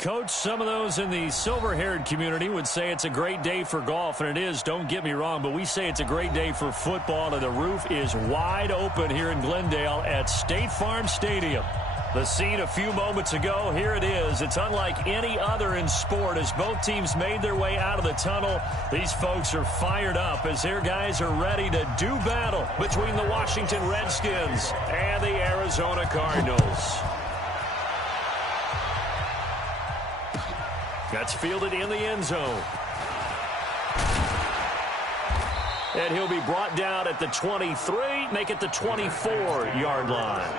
Coach, some of those in the silver-haired community would say it's a great day for golf, and it is, don't get me wrong, but we say it's a great day for football, and the roof is wide open here in Glendale at State Farm Stadium. The scene a few moments ago, here it is. It's unlike any other in sport as both teams made their way out of the tunnel. These folks are fired up as their guys are ready to do battle between the Washington Redskins and the Arizona Cardinals. That's fielded in the end zone. And he'll be brought down at the 23, make it the 24-yard line.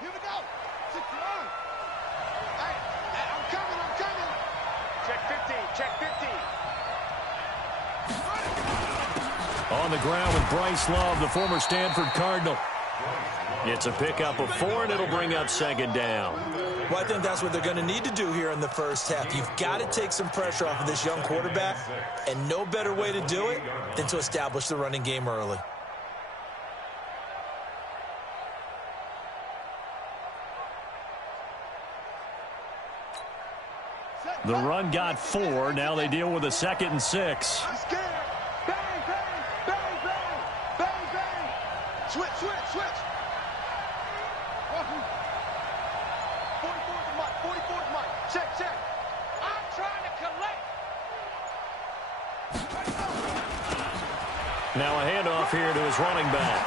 Here we go. Sit down. Hey, I'm coming. Check 50. On the ground with Bryce Love, the former Stanford Cardinal. It's a pickup of 4, and it'll bring up second down. Well, I think that's what they're going to need to do here in the first half. You've got to take some pressure off of this young quarterback, and no better way to do it than to establish the running game early. The run got 4. Now they deal with a 2nd and 6. I'm scared. Bang. Switch. 44's Mike. Check. I'm trying to collect. Now a handoff here to his running back.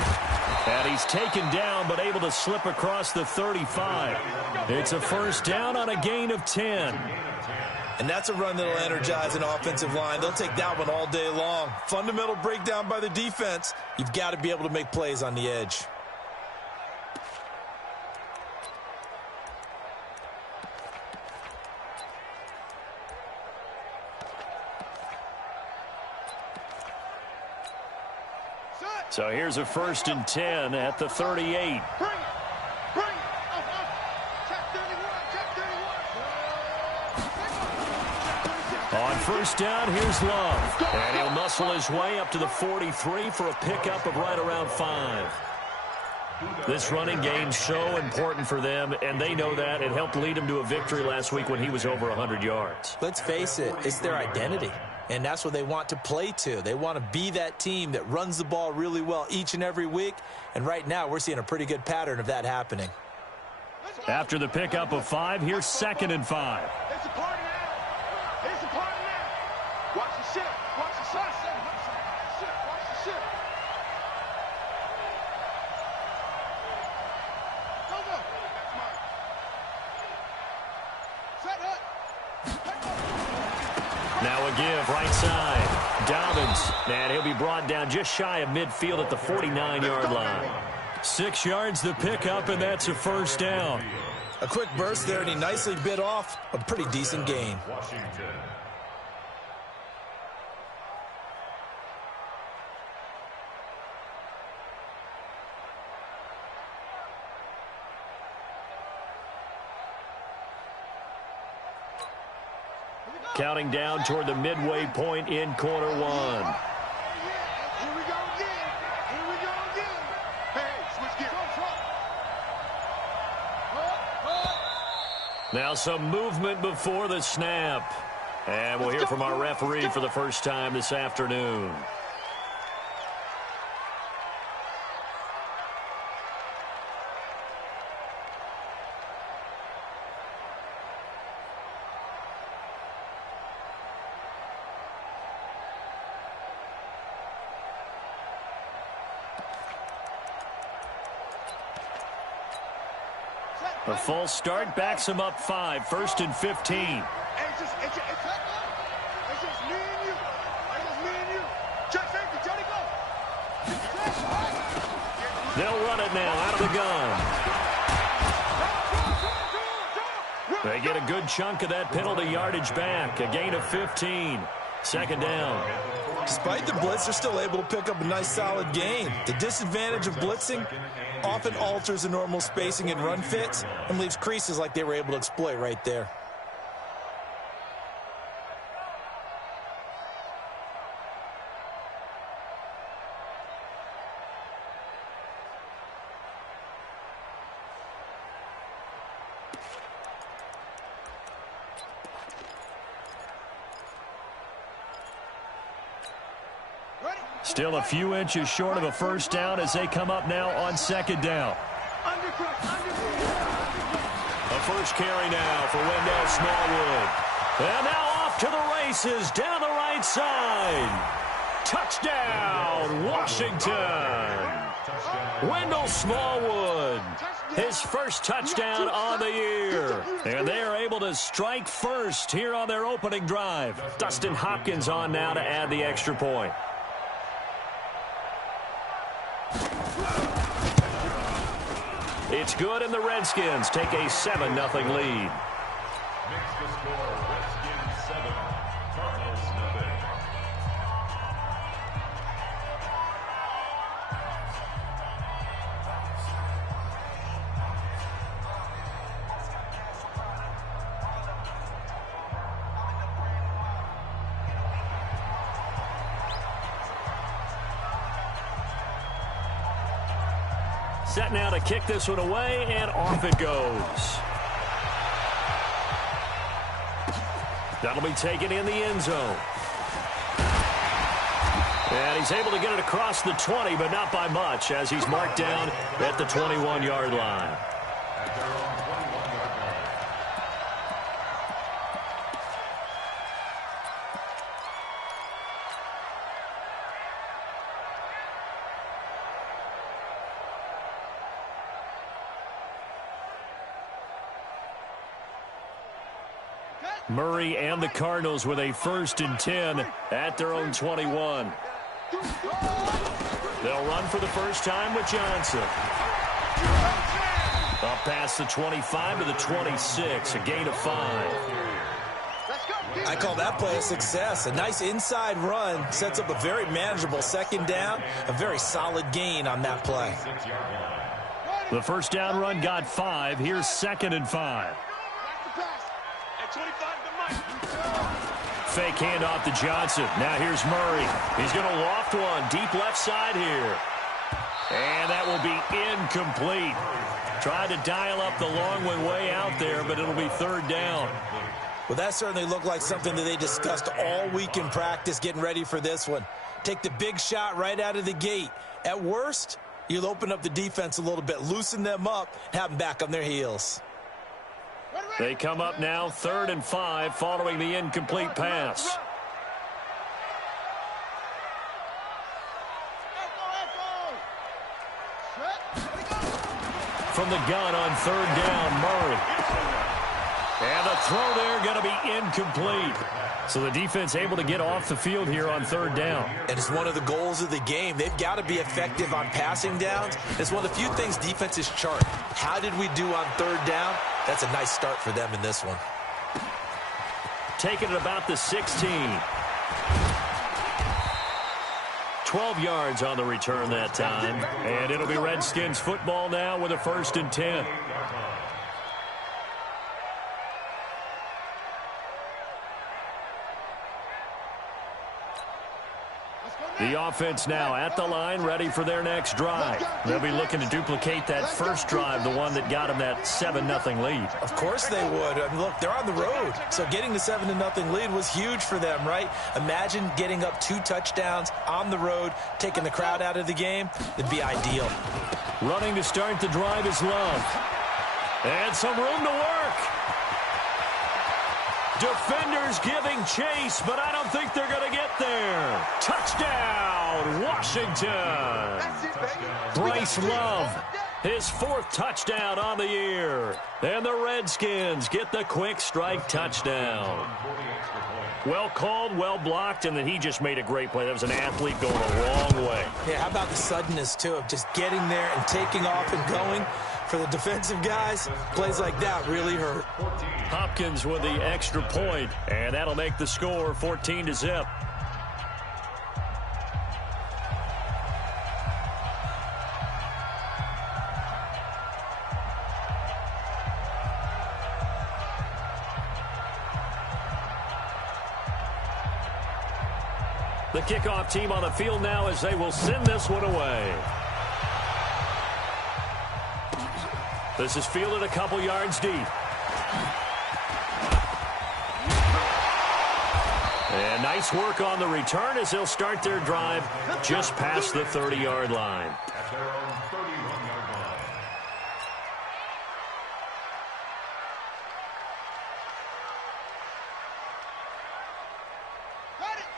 And he's taken down but able to slip across the 35. It's a first down on a gain of 10. And that's a run that'll energize an offensive line. They'll take that one all day long. Fundamental breakdown by the defense. You've got to be able to make plays on the edge. So here's a 1st and 10 at the 38. Bring it. On first down, here's Love. And he'll muscle his way up to the 43 for a pickup of right around 5. This running game's so important for them, and they know that. It helped lead him to a victory last week when he was over 100 yards. Let's face it, it's their identity. And that's what they want to play to. They want to be that team that runs the ball really well each and every week. And right now, we're seeing a pretty good pattern of that happening. After the pickup of 5, here's 2nd and 5. It's a party now. Watch the ship. Watch the ship. Go. Set up. Now a give right side. Dobbins. And he'll be brought down just shy of midfield at the 49-yard line. 6 yards the pickup, and that's a first down. A quick burst there, and he nicely bit off a pretty decent gain. Counting down toward the midway point in quarter 1. Here we go again. Hey, switch gears. Now some movement before the snap. And we'll hear from our referee for the first time this afternoon. A false start backs him up 5, 1st and 15. It's just me and you. Check safety, Johnny, go. They'll run it now out of the gun. They get a good chunk of that penalty yardage back. A gain of 15. 2nd down. Despite the blitz, they're still able to pick up a nice, solid gain. The disadvantage of blitzing often alters the normal spacing and run fits and leaves creases like they were able to exploit right there. Still a few inches short of a first down as they come up now on second down. A first carry now for Wendell Smallwood. And now off to the races down the right side. Touchdown, Washington. Wendell Smallwood, his first touchdown on the year. And they are able to strike first here on their opening drive. Dustin Hopkins on now to add the extra point. It's good, and the Redskins take a 7-0 lead. Makes the score Redskins 7, Cardinals nothing. Set now to kick this one away, and off it goes. That'll be taken in the end zone. And he's able to get it across the 20, but not by much, as he's marked down at the 21-yard line. Murray and the Cardinals with a 1st and 10 at their own 21. They'll run for the first time with Johnson. Up past the 25 to the 26, a gain of 5. I call that play a success. A nice inside run sets up a very manageable second down, a very solid gain on that play. The first down run got 5. Here's 2nd and 5. Fake handoff to Johnson. Now here's Murray. He's going to loft one deep left side here. And that will be incomplete. Tried to dial up the long one way out there, but it'll be 3rd down. Well, that certainly looked like something that they discussed all week in practice getting ready for this one. Take the big shot right out of the gate. At worst, you'll open up the defense a little bit, loosen them up, have them back on their heels. They come up now 3rd and 5 following the incomplete pass. From the gun on 3rd down, Murray. And the throw there going to be incomplete. So the defense able to get off the field here on 3rd down. And it's one of the goals of the game. They've got to be effective on passing downs. It's one of the few things defenses chart. How did we do on 3rd down? That's a nice start for them in this one. Taking it about the 16. 12 yards on the return that time. And it'll be Redskins football now with a 1st and 10. The offense now at the line, ready for their next drive. They'll be looking to duplicate that first drive, the one that got them that 7-0 lead. Of course they would. I mean, look, they're on the road. So getting the 7-0 lead was huge for them, right? Imagine getting up 2 touchdowns on the road, taking the crowd out of the game. It'd be ideal. Running to start the drive is Love. And some room to work. Defenders giving chase, but I don't think they're going to get there. Touchdown, Washington. Bryce Love, his 4th touchdown on the year. And the Redskins get the quick strike touchdown. Well called, well blocked, and then he just made a great play. That was an athlete going a long way. Yeah, how about the suddenness, too, of just getting there and taking off and going? For the defensive guys, plays like that really hurt. Hopkins with the extra point, and that'll make the score 14-0. The kickoff team on the field now as they will send this one away. This is fielded a couple yards deep. And nice work on the return as they'll start their drive just past the 30-yard line. At their own 31-yard line.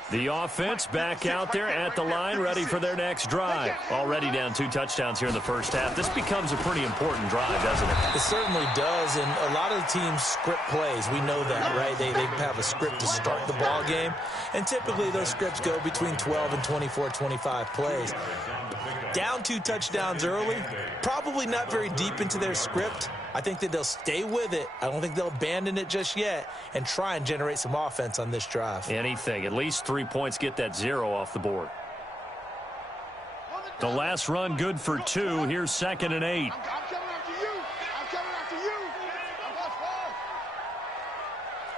The offense back out there at the line, ready for their next drive. Already down 2 touchdowns here in the first half. This becomes a pretty important drive, doesn't it? It certainly does, and a lot of the teams script plays. We know that, right? They have a script to start the ball game, and typically those scripts go between 12 and 24, 25 plays. Down 2 touchdowns early, probably not very deep into their script. I think that they'll stay with it. I don't think they'll abandon it just yet and try and generate some offense on this drive. Anything. At least 3 points, get that 0 off the board. The last run good for 2. Here's 2nd and 8. I'm coming after you. I'm coming after you. I'm going far.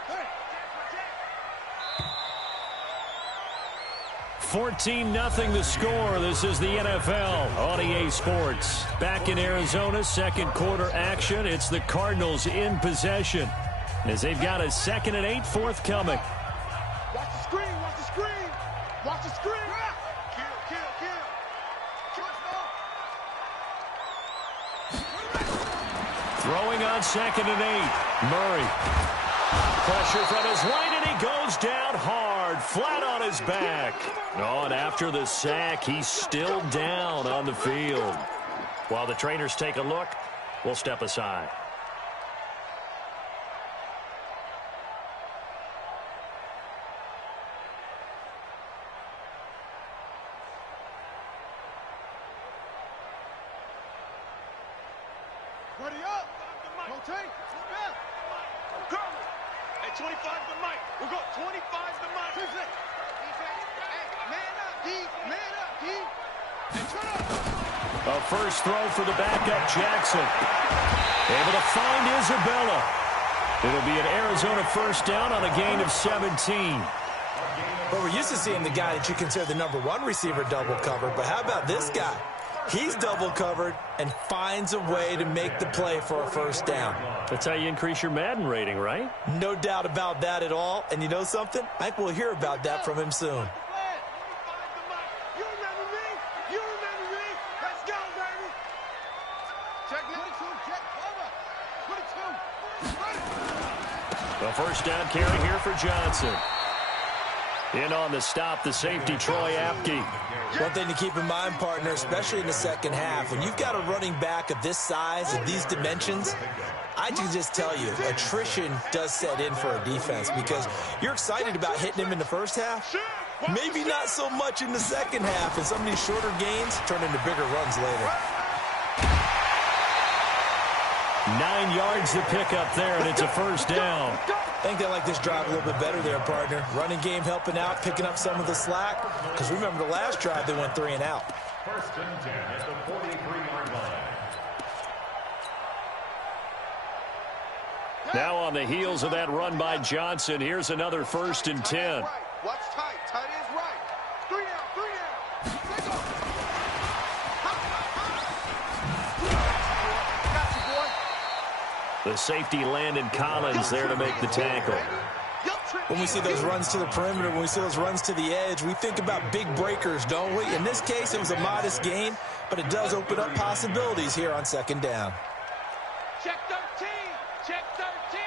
Hey. 14-0 the score. This is the NFL on EA Sports. Back in Arizona, second quarter action. It's the Cardinals in possession as they've got a 2nd and 8 forthcoming. Watch the screen. Watch the screen. Watch the screen. Kill. Throwing on 2nd and 8. Murray. Pressure from his right, and he goes down hard, flat on his back. Oh, and after the sack, he's still down on the field. While the trainers take a look, we'll step aside. Ready up. Rotate. Spin. Go. Hey, 25 to Mike. We'll go 25 to Mike. Hey, man up, D. Man up, D. Hey, turn up. A first throw for the backup, Jackson. Able to find Isabella. It'll be an Arizona first down on a gain of 17. But we're used to seeing the guy that you consider the #1 receiver double covered. But how about this guy? He's double covered and finds a way to make the play for a first down. That's how you increase your Madden rating, right? No doubt about that at all. And you know something? I think we'll hear about that from him soon. You remember me? You remember me? Let's go, baby. Check 22, check cover. 22. The first down carry here for Johnson. In on the stop, the safety, Troy Apke. One thing to keep in mind, partner, especially in the second half, when you've got a running back of this size and these dimensions, I can just tell you, attrition does set in for a defense because you're excited about hitting him in the first half. Maybe not so much in the second half, and some of these shorter gains turn into bigger runs later. 9 yards to pick up there, and it's a first down. I think they like this drive a little bit better there, partner. Running game helping out, picking up some of the slack. Because remember the last drive, they went 3 and out. First and 10 at the 43-yard line. Now on the heels of that run by Johnson, here's another 1st and 10. Watch tight. Tight ends right. 3 down. 3 down. Let's go. Got you, boy. The safety, Landon Collins, there to make the tackle. When we see those runs to the perimeter, when we see those runs to the edge, we think about big breakers, don't we? In this case, it was a modest gain, but it does open up possibilities here on 2nd down. Check 13. Check 13.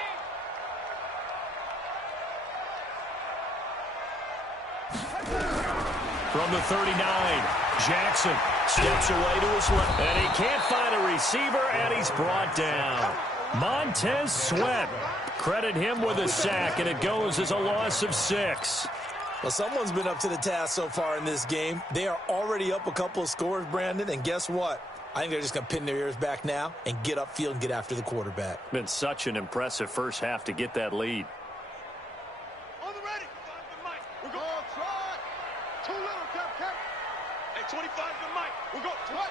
From the 39, Jackson steps away to his left, and he can't find a receiver, and he's brought down. Montez Sweat, credit him with a sack, and it goes as a loss of 6. Well, someone's been up to the task so far in this game. They are already up a couple of scores, Brandon, and guess what? I think they're just going to pin their ears back now and get upfield and get after the quarterback. Been such an impressive first half to get that lead. On the ready. We're going to try. Too little, Cap. Hey, 25 to Mike. We're going to try.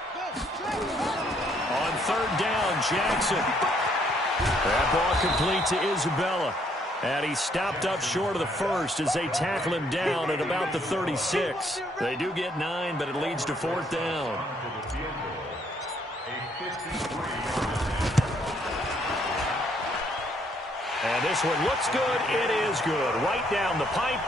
On 3rd down, Jackson. That ball complete to Isabella. And he stopped up short of the first as they tackle him down at about the 36. They do get 9, but it leads to 4th down. And this one looks good. It is good. Right down the pipe.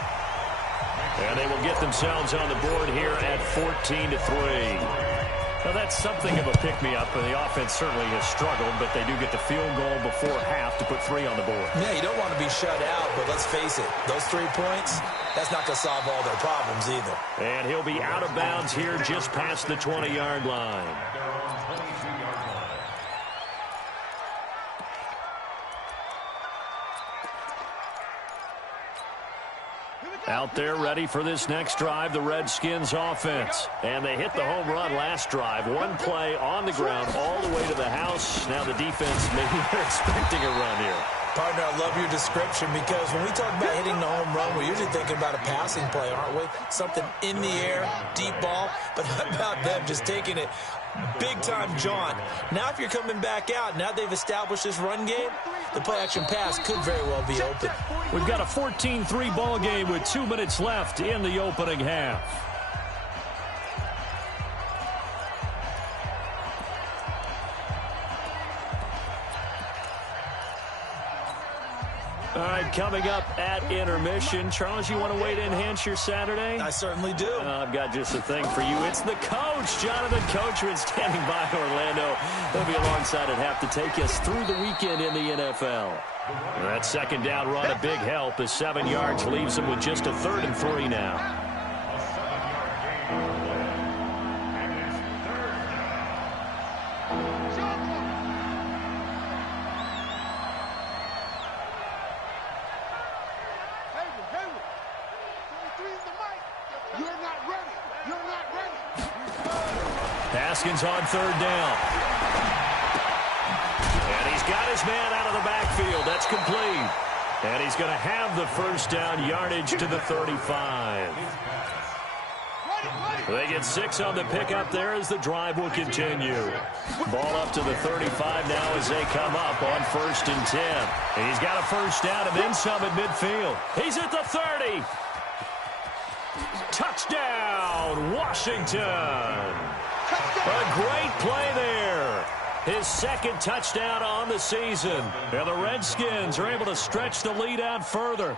And they will get themselves on the board here at 14-3. Well, that's something of a pick-me-up. The offense certainly has struggled, but they do get the field goal before half to put 3 on the board. Yeah, you don't want to be shut out, but let's face it, those 3 points, that's not going to solve all their problems either. And he'll be out of bounds here just past the 20-yard line. Out there ready for this next drive, the Redskins offense. And they hit the home run last drive. 1 play on the ground all the way to the house. Now the defense, maybe they're expecting a run here. Partner, I love your description because when we talk about hitting the home run, we're usually thinking about a passing play, aren't we? Something in the air, deep ball. But how about them just taking it big-time jaunt? Now if you're coming back out, now they've established this run game, the play-action pass could very well be open. We've got a 14-3 ball game with 2 minutes left in the opening half. All right, coming up at intermission. Charles, you want to wait to enhance your Saturday? I certainly do. I've got just a thing for you. It's the coach, Jonathan Coachman, standing by Orlando. He'll be alongside at half to take us through the weekend in the NFL. That second down run, a big help as 7 yards leaves them with just a 3rd and 3 now. Haskins on 3rd down. And he's got his man out of the backfield. That's complete. And he's going to have the 1st down yardage to the 35. They get 6 on the pickup there as the drive will continue. Ball up to the 35 now as they come up on 1st and 10. He's got a 1st down and then some at midfield. He's at the 30. Touchdown, Washington. A great play there. His 2nd touchdown on the season. And the Redskins are able to stretch the lead out further.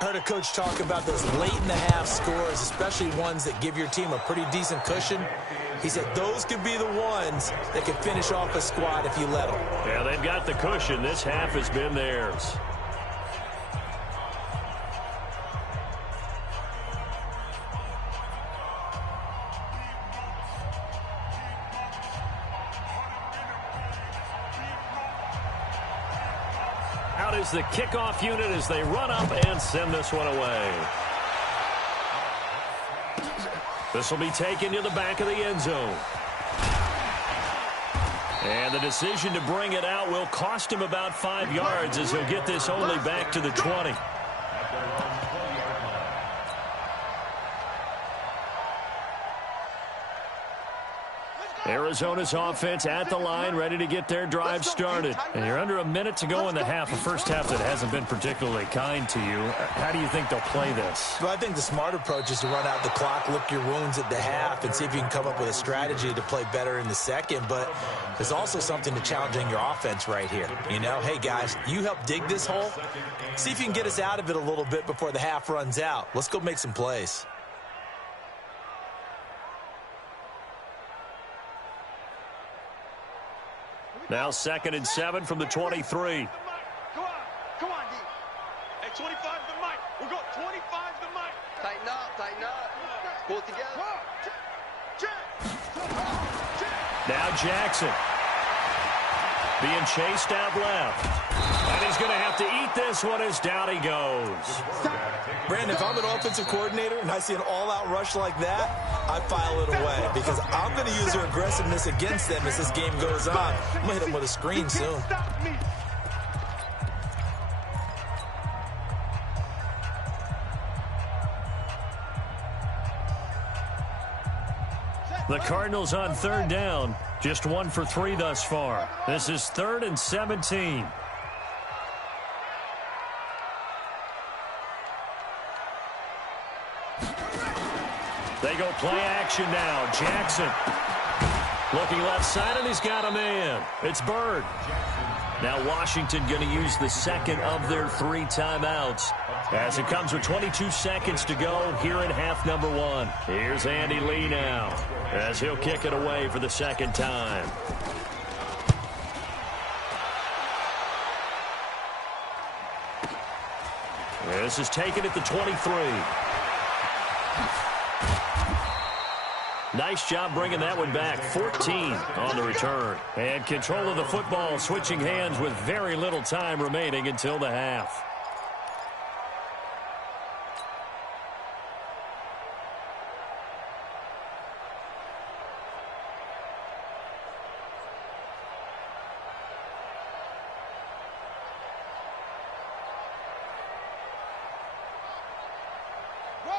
I heard a coach talk about those late-in-the-half scores, especially ones that give your team a pretty decent cushion. He said those could be the ones that could finish off a squad if you let them. Yeah, they've got the cushion. This half has been theirs. Out is the kickoff unit as they run up and send this one away. This will be taken to the back of the end zone. And the decision to bring it out will cost him about 5 yards as he'll get this only back to the 20. Arizona's offense at the line, ready to get their drive started. And you're under a minute to go in the half, a first half that hasn't been particularly kind to you. How do you think they'll play this? Well, I think the smart approach is to run out the clock, lick your wounds at the half, and see if you can come up with a strategy to play better in the second. But there's also something to challenging your offense right here. You know, hey, guys, you help dig this hole. See if you can get us out of it a little bit before the half runs out. Let's go make some plays. Now 2nd and 7 from the 23. Come on, D. Hey, 25 the mic. We'll go 25 the mic. Tighten up. Pull it together. Now Jackson being chased out left. And he's going to have to eat this one as down he goes. Brandon, if I'm an offensive coordinator and I see an all-out rush like that, I file it away because I'm going to use their aggressiveness against them as this game goes on. I'm going to hit them with a screen soon. The Cardinals on 3rd down. Just 1 for 3 thus far. This is 3rd and 17. They go play action now. Jackson looking left side, and he's got a man. It's Bird. Now Washington going to use the second of their 3 timeouts as it comes with 22 seconds to go here in half number 1. Here's Andy Lee now as he'll kick it away for the second time. This is taken at the 23. Nice job bringing that one back. 14 on the return. And control of the football switching hands with very little time remaining until the half.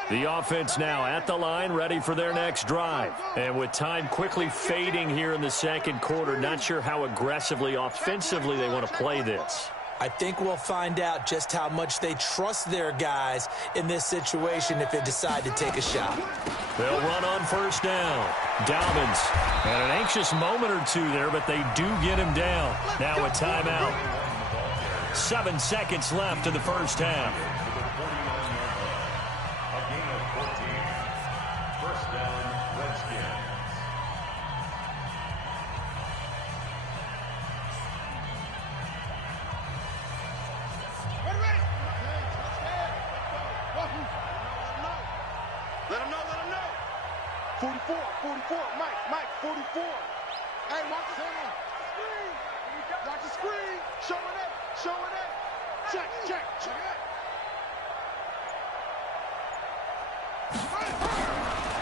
The offense now at the line, ready for their next drive. And with time quickly fading here in the second quarter, not sure how aggressively, offensively they want to play this. I think we'll find out just how much they trust their guys in this situation if they decide to take a shot. They'll run on first down. Dobbins had an anxious moment or two there, but they do get him down. Now a timeout. 7 seconds left in the first half. Let him know. 44, Mike, 44. Hey, watch the screen. Watch the screen. Showing it. Check.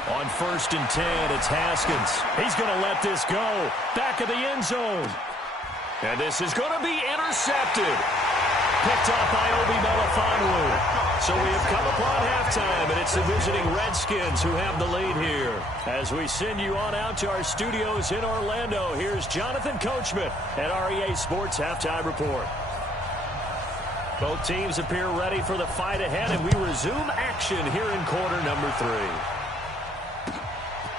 On 1st and 10, it's Haskins. He's going to let this go. Back of the end zone. And this is going to be intercepted. Picked off by Obi Melifonwu. So we have come upon halftime, and it's the visiting Redskins who have the lead here. As we send you on out to our studios in Orlando, here's Jonathan Coachman at REA Sports Halftime Report. Both teams appear ready for the fight ahead, and we resume action here in quarter number 3.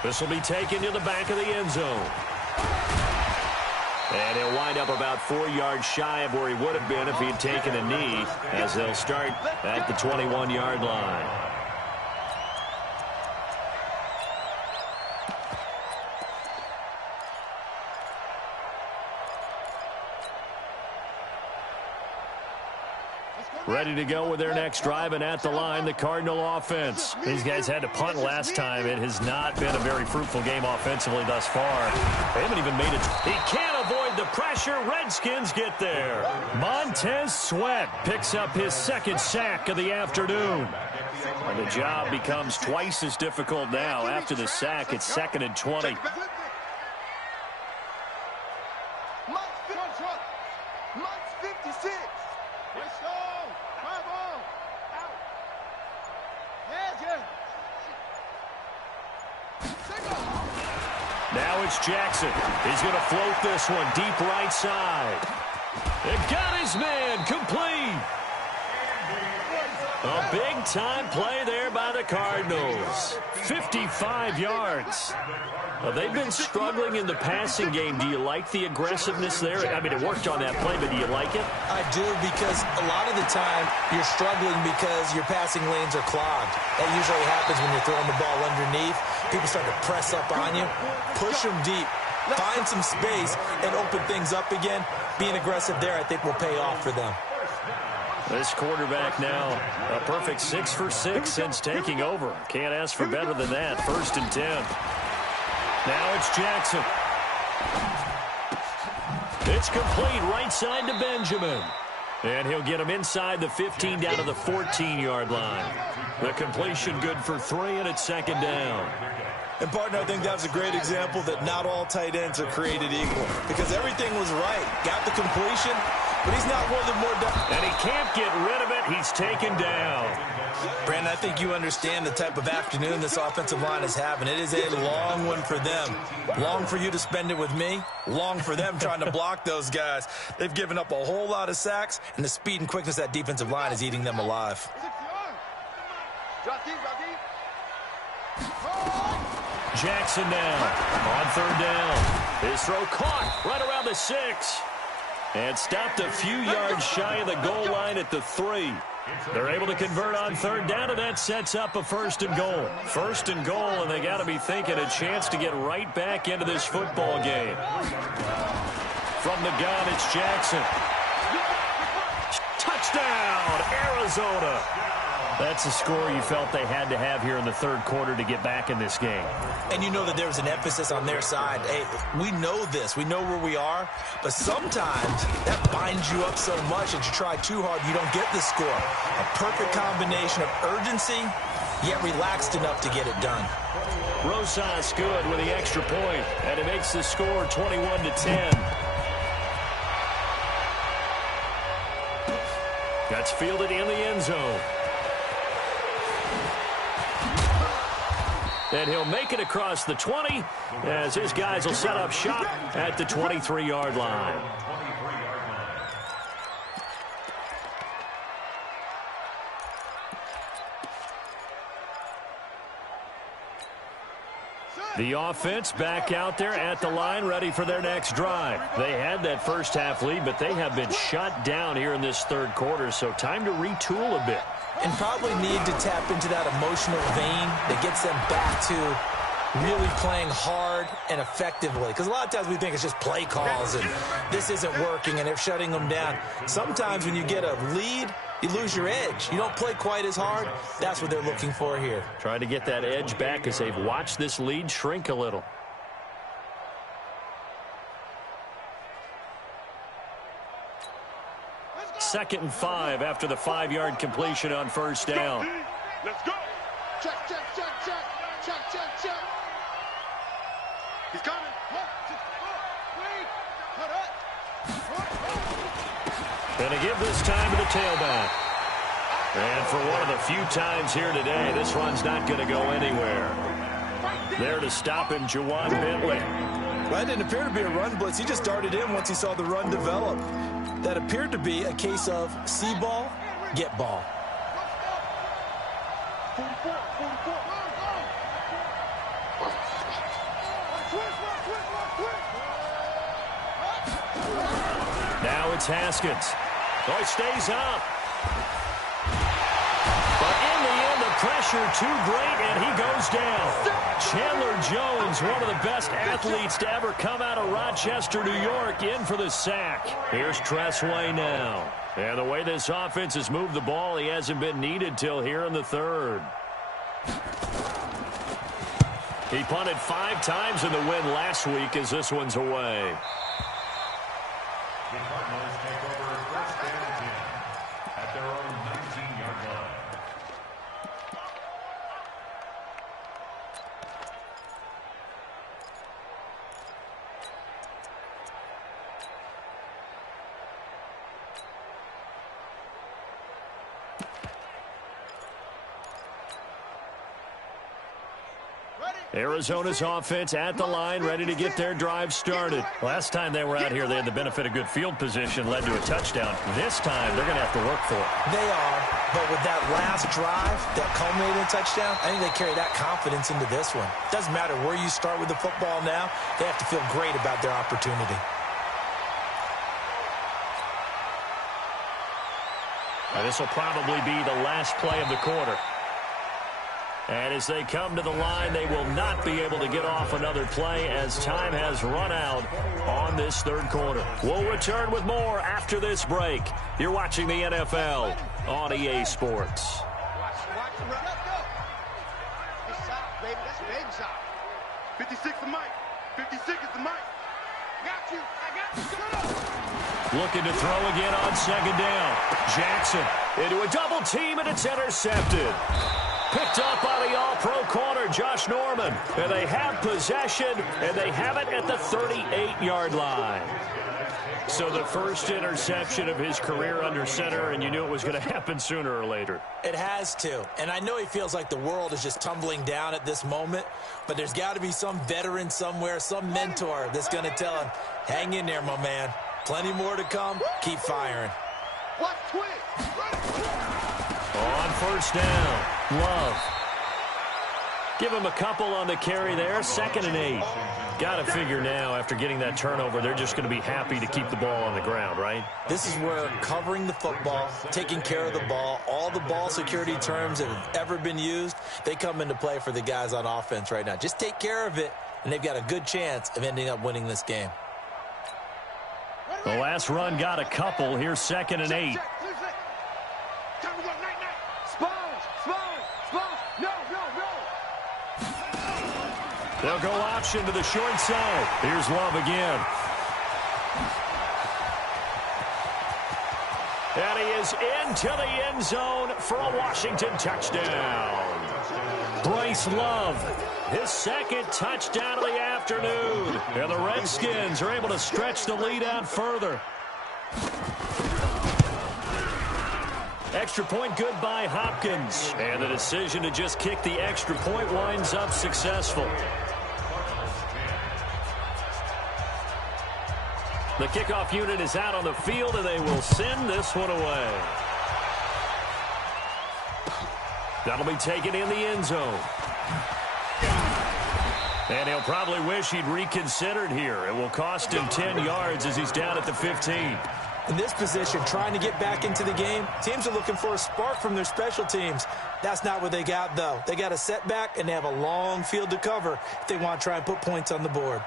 This will be taken to the back of the end zone. And he'll wind up about 4 yards shy of where he would have been if he had taken a knee, as they'll start at the 21-yard line. Ready to go with their next drive, and at the line, the Cardinal offense. These guys had to punt last time. It has not been a very fruitful game offensively thus far. They haven't even made it. He can't avoid the pressure. Redskins get there. Montez Sweat picks up his 2nd sack of the afternoon. And the job becomes twice as difficult now. After the sack, it's 2nd and 20. Mike's 56. Let's go. Come on. Out. Now it's Jackson. He's going to float this one deep right side. It got his man complete. A big-time play there by the Cardinals. 55 yards. They've been struggling in the passing game. Do you like the aggressiveness there? I mean, it worked on that play, but do you like it? I do, because a lot of the time you're struggling because your passing lanes are clogged. That usually happens when you're throwing the ball underneath. People start to press up on you. Push them deep. Find some space and open things up again. Being aggressive there, I think, will pay off for them. This quarterback now, a perfect 6 for 6 since taking over. Can't ask for better than that. 1st and 10. Now it's Jackson. It's complete right side to Benjamin. And he'll get him inside the 15 down to the 14-yard line. The completion good for 3, and it's 2nd down. And, partner, I think that was a great example that not all tight ends are created equal, because everything was right. Got the completion, but he's not one of the more... And he can't get rid of it. He's taken down. Brandon, I think you understand the type of afternoon this offensive line is having. It is a long one for them. Long for you to spend it with me. Long for them trying to block those guys. They've given up a whole lot of sacks, and the speed and quickness of that defensive line is eating them alive. Drop deep. Jackson now on third down. His throw caught right around the 6. And stopped a few yards shy of the goal line at the 3. They're able to convert on third down, and that sets up a first and goal. First and goal, and they got to be thinking a chance to get right back into this football game. From the gun, it's Jackson. Touchdown, Arizona. That's a score you felt they had to have here in the third quarter to get back in this game. And you know that there was an emphasis on their side. Hey, we know this. We know where we are. But sometimes that binds you up so much that you try too hard, you don't get the score. A perfect combination of urgency, yet relaxed enough to get it done. Rosas good with the extra point, and it makes the score 21-10. That's fielded in the end zone. And he'll make it across the 20 as his guys will set up shop at the 23-yard line. The offense back out there at the line, ready for their next drive. They had that first half lead, but they have been shut down here in this third quarter, so time to retool a bit. And probably need to tap into that emotional vein that gets them back to really playing hard and effectively. Because a lot of times we think it's just play calls and this isn't working and they're shutting them down. Sometimes when you get a lead, you lose your edge. You don't play quite as hard. That's what they're looking for here. Trying to get that edge back as they've watched this lead shrink a little. Second and 5 after the 5-yard completion on first down. Let's go. Check, check, check, check. Check, check, check. He's coming. Gonna give this time to the tailback. And for one of the few times here today, this run's not going to go anywhere. There to stop him, Juwan Bentley. Well, that didn't appear to be a run blitz. He just darted in once he saw the run develop. That appeared to be a case of see ball, get ball. Now it's Haskins. Oh, he stays up. But in the end, the pressure too great, and he goes down. Chandler Jones, one of the best athletes to ever come out of Rochester, New York, in for the sack. Here's Tressway now. And the way this offense has moved the ball, he hasn't been needed till here in the third. He punted 5 times in the win last week as this one's away. The Cardinals take over first and 10 at their own 19-yard line. Arizona's offense at the line, ready to get their drive started. Last time they were out here, they had the benefit of good field position, led to a touchdown. This time, they're going to have to work for it. They are, but with that last drive that culminated in a touchdown, I think they carry that confidence into this one. Doesn't matter where you start with the football now, they have to feel great about their opportunity. Now, this will probably be the last play of the quarter. And as they come to the line, they will not be able to get off another play as time has run out on this third quarter. We'll return with more after this break. You're watching the NFL on EA Sports. Watch, let's go. It's shot, baby. That's a baby shot. 56 the mic. 56 is the mic. Got you. I got you. Looking to throw again on second down. Jackson into a double team, and it's intercepted. Picked up by the all-pro corner, Josh Norman. And they have possession, and they have it at the 38-yard line. So the first interception of his career under center, and you knew it was going to happen sooner or later. It has to. And I know he feels like the world is just tumbling down at this moment, but there's got to be some veteran somewhere, some mentor that's going to tell him, hang in there, my man. Plenty more to come. Keep firing. Watch twist. On first down, Love. Give him a couple on the carry there. 2nd and 8. Got to figure now, after getting that turnover, they're just going to be happy to keep the ball on the ground, right? This is where covering the football, taking care of the ball, all the ball security terms that have ever been used, they come into play for the guys on offense right now. Just take care of it, and they've got a good chance of ending up winning this game. The last run got a couple. Here's 2nd and 8. They'll go option to the short side. Here's Love again. And he is into the end zone for a Washington touchdown. Bryce Love, his 2nd touchdown of the afternoon. And the Redskins are able to stretch the lead out further. Extra point good by Hopkins. And the decision to just kick the extra point winds up successful. The kickoff unit is out on the field, and they will send this one away. That'll be taken in the end zone. And he'll probably wish he'd reconsidered here. It will cost him 10 yards as he's down at the 15. In this position, trying to get back into the game, teams are looking for a spark from their special teams. That's not what they got, though. They got a setback, and they have a long field to cover if they want to try and put points on the board.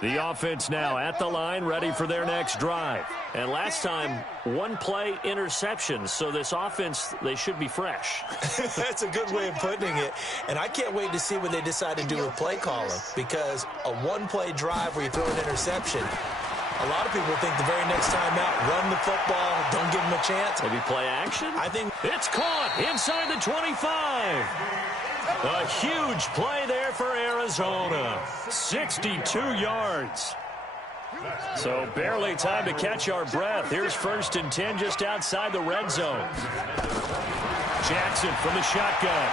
The offense now at the line, ready for their next drive. And last time, 1-play interception. So this offense, they should be fresh. That's a good way of putting it. And I can't wait to see what they decide to do with play calling, because a 1-play drive where you throw an interception, a lot of people think the very next time out, run the football, don't give them a chance. Maybe play action? I think it's caught inside the 25. A huge play there for Arizona. 62 yards. So barely time to catch our breath. Here's 1st and 10 just outside the red zone. Jackson from the shotgun.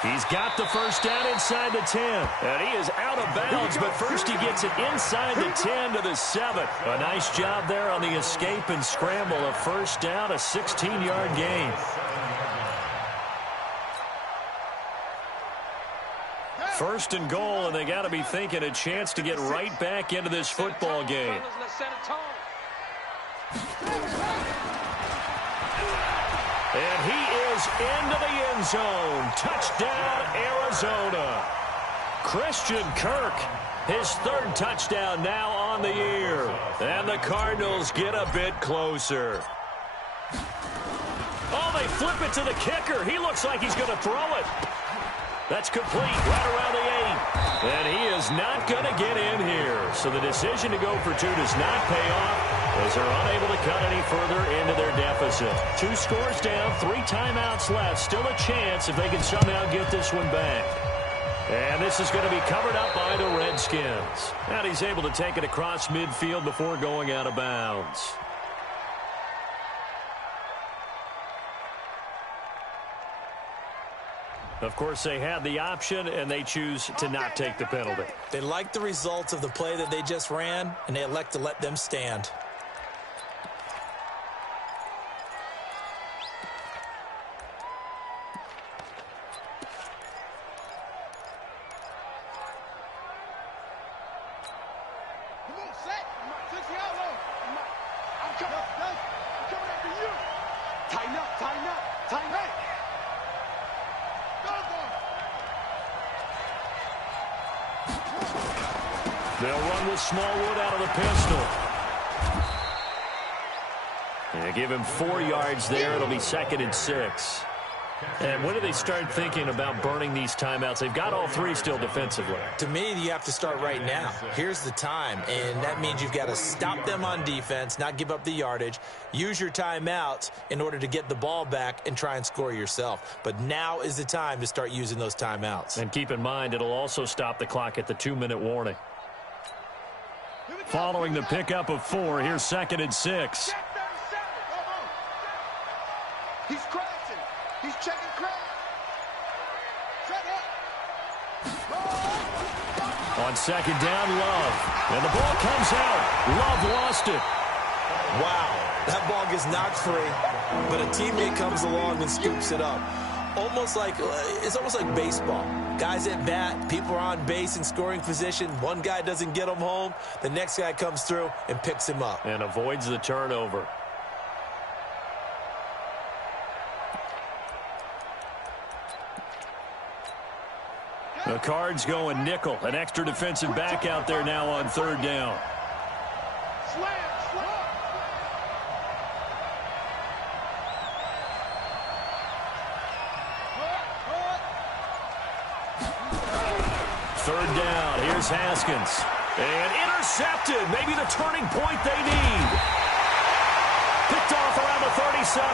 He's got the first down inside the 10. And he is out of bounds, but first he gets it inside the 10 to the 7. A nice job there on the escape and scramble. A first down, a 16-yard gain. First and goal, and they got to be thinking a chance to get right back into this football game. And he is into the end zone. Touchdown, Arizona. Christian Kirk, his 3rd touchdown now on the year. And the Cardinals get a bit closer. Oh, they flip it to the kicker. He looks like he's going to throw it. That's complete right around the 8. And he is not going to get in here. So the decision to go for 2 does not pay off, as they're unable to cut any further into their deficit. 2 scores down, 3 timeouts left. Still a chance if they can somehow get this one back. And this is going to be covered up by the Redskins. And he's able to take it across midfield before going out of bounds. Of course, they had the option, and they choose to not take the penalty. They like the results of the play that they just ran, and they elect to let them stand. They'll run with Smallwood out of the pistol. And they give him 4 yards there. It'll be 2nd and 6. And when do they start thinking about burning these timeouts? They've got all 3 still defensively. To me, you have to start right now. Here's the time, and that means you've got to stop them on defense, not give up the yardage, use your timeouts in order to get the ball back and try and score yourself. But now is the time to start using those timeouts. And keep in mind, it'll also stop the clock at the 2-minute warning. Following the pickup of 4, here's 2nd and 6. He's crashing. He's checking crash. Set up. On second down, Love. And the ball comes out. Love lost it. Wow, that ball gets knocked free, but a teammate comes along and scoops it up. It's almost like baseball. Guys at bat, people are on base in scoring position. One guy doesn't get him home. The next guy comes through and picks him up. And avoids the turnover. The Cards going nickel. An extra defensive back out there now on third down. Third down. Here's Haskins. And intercepted. Maybe the turning point they need. Picked off around the 37.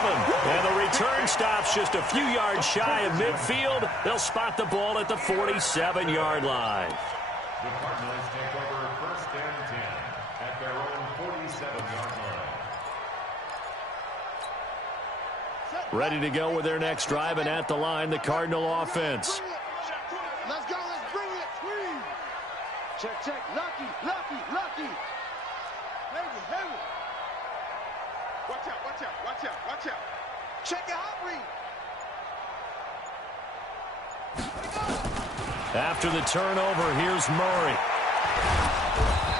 And the return stops just a few yards shy of midfield. They'll spot the ball at the 47-yard line. The Cardinals take over first and 10 at their own 47-yard line. Ready to go with their next drive, and at the line, the Cardinal offense. Let's go. Let's bring it. Squeeze. Check. Lucky. Heavy. Watch out. Check your hot read. After the turnover, here's Murray.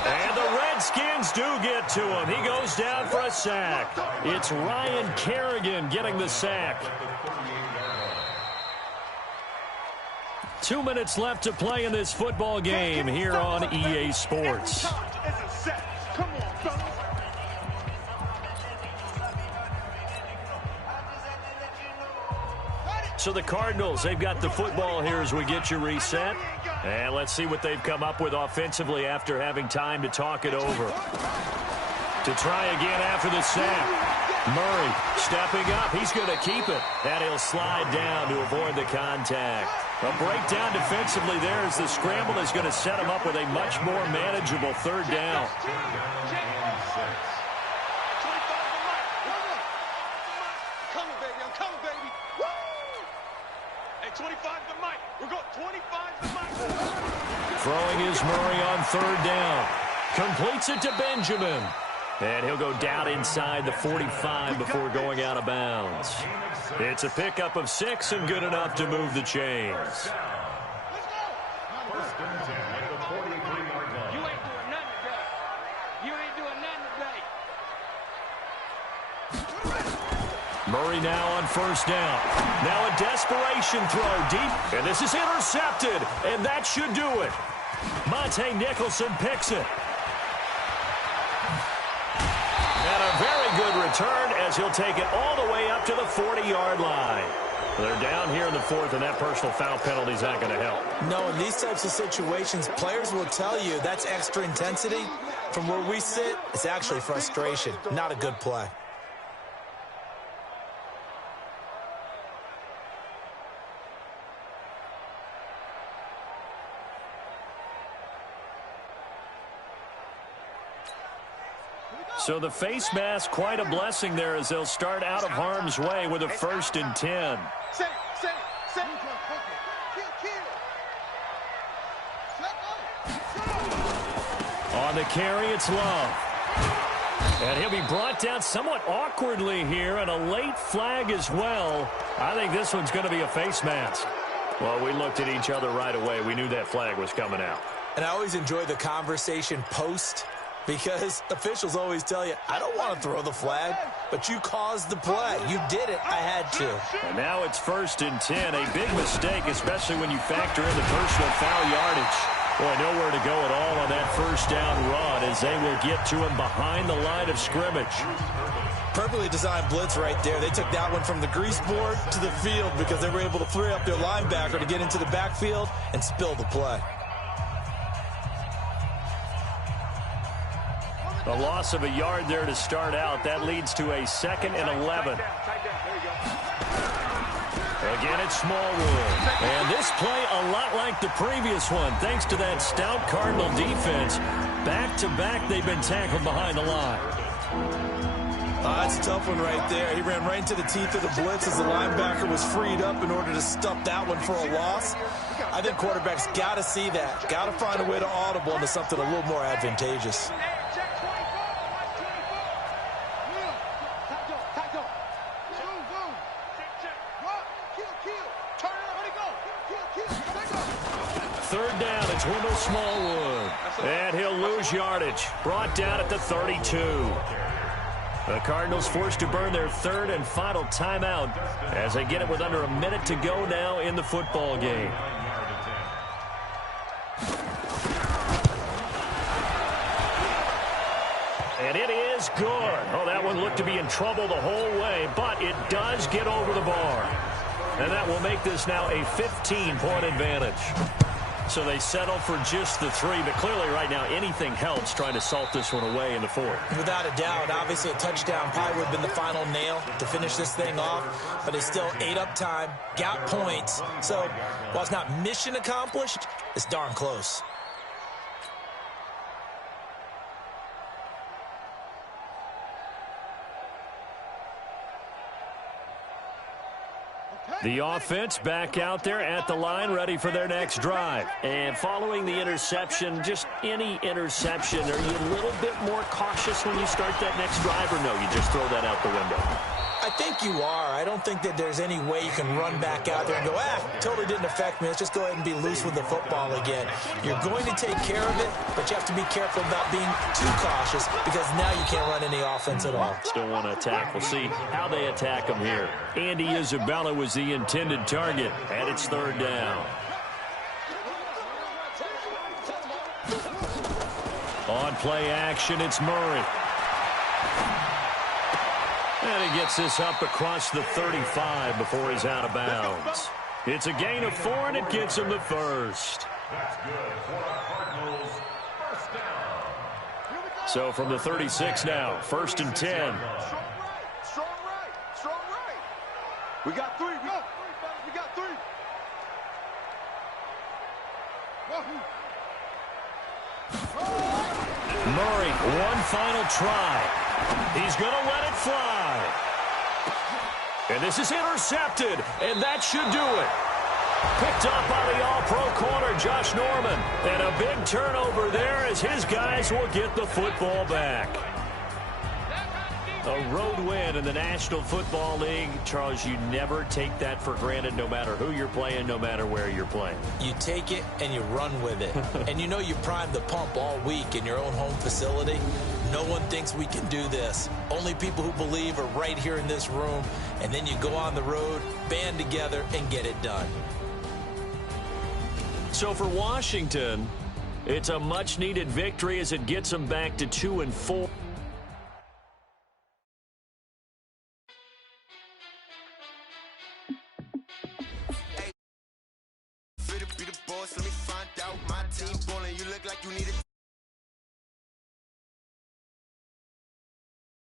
And the Redskins do get to him. He goes down for a sack. It's Ryan Kerrigan getting the sack. 2 minutes left to play in this football game here on EA Sports. Come on, fellas. So the Cardinals, they've got the football here as we get you reset. And let's see what they've come up with offensively after having time to talk it over. To try again after the snap. Murray stepping up. He's going to keep it. And he'll slide down to avoid the contact. A breakdown defensively there as the scramble is going to set him up with a much more manageable third down. I'm coming, baby. Woo! Hey, 25 to Mike. We're going 25 to Mike. Throwing is Murray on third down. Completes it to Benjamin. And he'll go down inside the 45 before going out of bounds. It's a pickup of 6 and good enough to move the chains. First and 10 at the 43-yard line. You ain't doing nothing today. You ain't doing nothing today. Murray now on first down. Now a desperation throw deep. And this is intercepted. And that should do it. Monte Nicholson picks it. And a very good return as he'll take it all the way up to the 40-yard line. They're down here in the fourth, and that personal foul penalty is not going to help. No, in these types of situations, players will tell you that's extra intensity. From where we sit, it's actually frustration. Not a good play. So the face mask, quite a blessing there as they'll start out of harm's way with a 1st and 10. Set. On the carry, it's Love. And he'll be brought down somewhat awkwardly here, and a late flag as well. I think this one's going to be a face mask. Well, we looked at each other right away. We knew that flag was coming out. And I always enjoy the conversation post, because officials always tell you, I don't want to throw the flag, but you caused the play. You did it. I had to. And now it's 1st and 10. A big mistake, especially when you factor in the personal foul yardage. Boy, nowhere to go at all on that first down run as they will get to him behind the line of scrimmage. Perfectly designed blitz right there. They took that one from the grease board to the field because they were able to free up their linebacker to get into the backfield and spill the play. A loss of a yard there to start out. That leads to a 2nd and 11. Again, it's Smallwood. And this play a lot like the previous one, thanks to that stout Cardinal defense. Back-to-back, they've been tackled behind the line. That's a tough one right there. He ran right into the teeth of the blitz as the linebacker was freed up in order to stuff that one for a loss. I think quarterbacks got to see that. Got to find a way to audible into something a little more advantageous. Third down, it's Wendell Smallwood. And he'll lose yardage. Brought down at the 32. The Cardinals forced to burn their third and final timeout as they get it with under a minute to go now in the football game. And it is good. Oh, that one looked to be in trouble the whole way, but it does get over the bar. And that will make this now a 15-point advantage. So they settle for just the 3, but clearly right now anything helps trying to salt this one away in the 4th. Without a doubt, obviously a touchdown probably would have been the final nail to finish this thing off, but it's still ate up time, got points. So while it's not mission accomplished, it's darn close. The offense back out there at the line, ready for their next drive. And following the interception, just any interception, are you a little bit more cautious when you start that next drive, or no, you just throw that out the window? I think you are. I don't think that there's any way you can run back out there and go, totally didn't affect me. Let's just go ahead and be loose with the football again. You're going to take care of it, but you have to be careful about being too cautious because now you can't run any offense at all. Still want to attack. We'll see how they attack them here. Andy Isabella was the intended target, and it's third down. On play action, it's Murray. And he gets this up across the 35 before he's out of bounds. It's a gain of 4, and it gets him the first. That's good for the Cardinals. First down. So from the 36 now, 1st and 10. Strong right, strong right, strong right. We got 3, we got 3. Murray, one final try. He's going to let it fly. And this is intercepted, and that should do it. Picked up by the all-pro corner, Josh Norman. And a big turnover there as his guys will get the football back. A road win in the National Football League. Charles, you never take that for granted no matter who you're playing, no matter where you're playing. You take it and you run with it. And you know you primed the pump all week in your own home facility. No one thinks we can do this. Only people who believe are right here in this room. And then you go on the road, band together, and get it done. So for Washington, it's a much-needed victory as it gets them back to 2-4. Be the boss, let me find out. My team ballin', you look like you need a